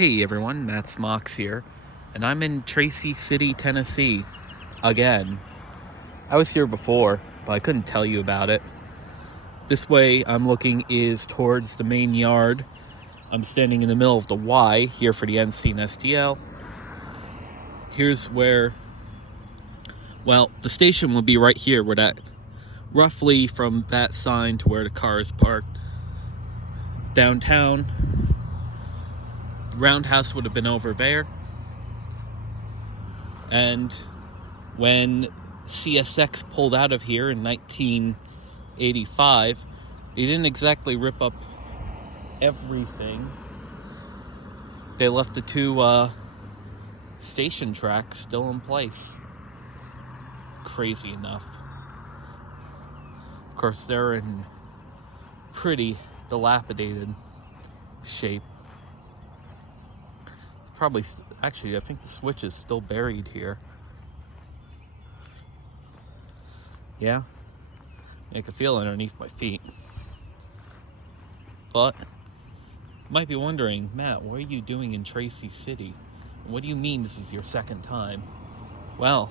Hey everyone, Matt's Mox here, and I'm in Tracy City, Tennessee, again. I was here before, but I couldn't tell you about it. This way I'm looking is towards the main yard. I'm standing in the middle of the Y here for the NC and STL. Here's where, well, the station will be right here, where that, roughly from that sign to where the car is parked. Downtown, Roundhouse would have been over there. And when CSX pulled out of here in 1985, they didn't exactly rip up everything. They left the two station tracks still in place. Crazy enough. Of course, they're in pretty dilapidated shape. It's probably, actually, I think the switch is still buried here. Yeah, I can feel it underneath my feet. But you might be wondering, Matt, what are you doing in Tracy City? What do you mean this is your second time? Well,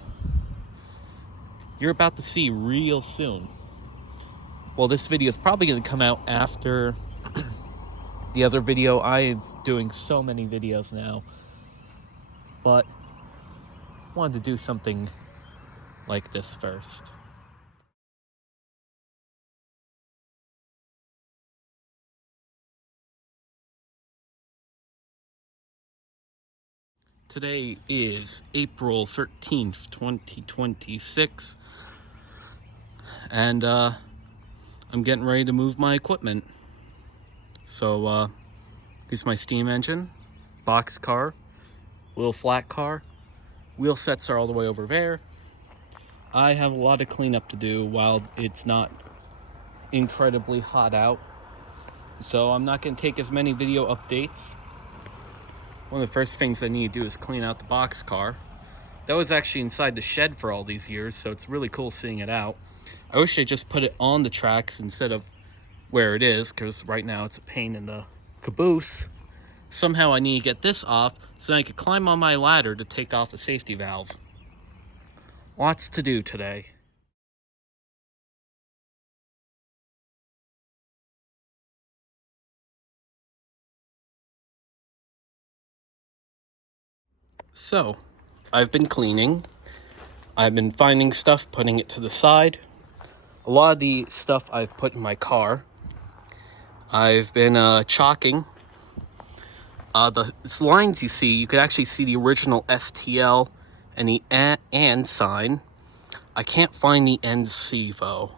you're about to see real soon. Well, this video is probably going to come out after the other video. I'm doing so many videos now, but I wanted to do something like this first. Today is April 13th, 2026, and I'm getting ready to move my equipment. So here's my steam engine, box car, little flat car. Wheel sets are all the way over there. I have a lot of cleanup to do while it's not incredibly hot out, so I'm not going to take as many video updates. One of the first things I need to do is clean out the box car. That was actually inside the shed for all these years, so it's really cool seeing it out. I wish I just put it on the tracks instead of where it is, because right now it's a pain in the caboose. Somehow I need to get this off so I can climb on my ladder to take off the safety valve. Lots to do today. So, I've been cleaning. I've been finding stuff, putting it to the side. A lot of the stuff I've put in my car. I've been chalking. The lines you see, you could actually see the original STL and the and sign. I can't find the NC though.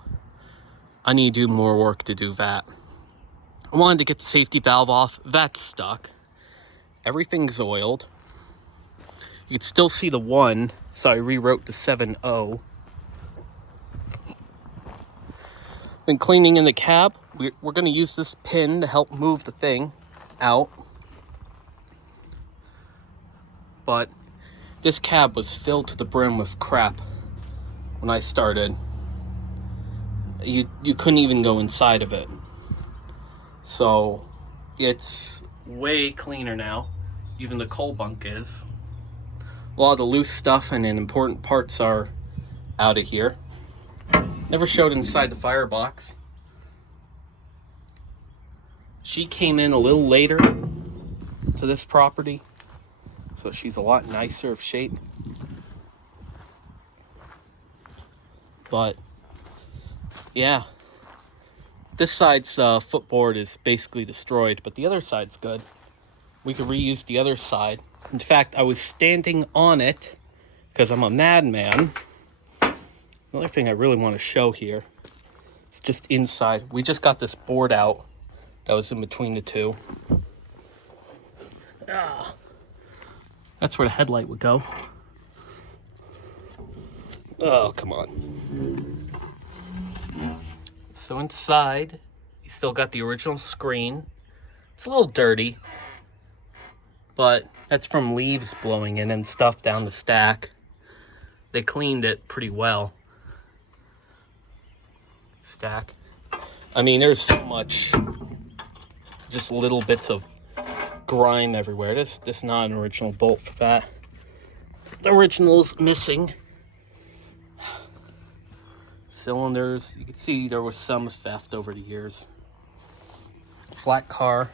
I need to do more work to do that. I wanted to get the safety valve off. That's stuck. Everything's oiled. You can still see the 1, so I rewrote the 7-0. Been cleaning in the cab. We're going to use this pin to help move the thing out. But this cab was filled to the brim with crap when I started. You couldn't even go inside of it. So it's way cleaner now. Even the coal bunk is. A lot of the loose stuff and important parts are out of here. Never showed inside the firebox. She came in a little later to this property, so she's a lot nicer of shape. But yeah, this side's footboard is basically destroyed, but the other side's good. We could reuse the other side. In fact, I was standing on it because I'm a madman. Another thing I really want to show here, it's just inside. We just got this board out that was in between the two. That's where the headlight would go. Oh, come on. So inside, you still got the original screen. It's a little dirty, but that's from leaves blowing in and stuff down the stack. They cleaned it pretty well. Stack. I mean, there's so much, just little bits of grime everywhere. This is not an original bolt for that. The original's missing. Cylinders, you can see there was some theft over the years. Flat car.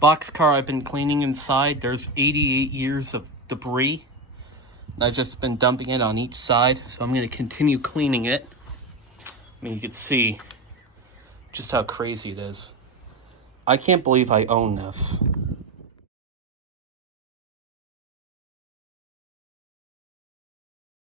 Box car I've been cleaning inside. There's 88 years of debris. I've just been dumping it on each side, so I'm going to continue cleaning it. I mean, you can see just how crazy it is. I can't believe I own this.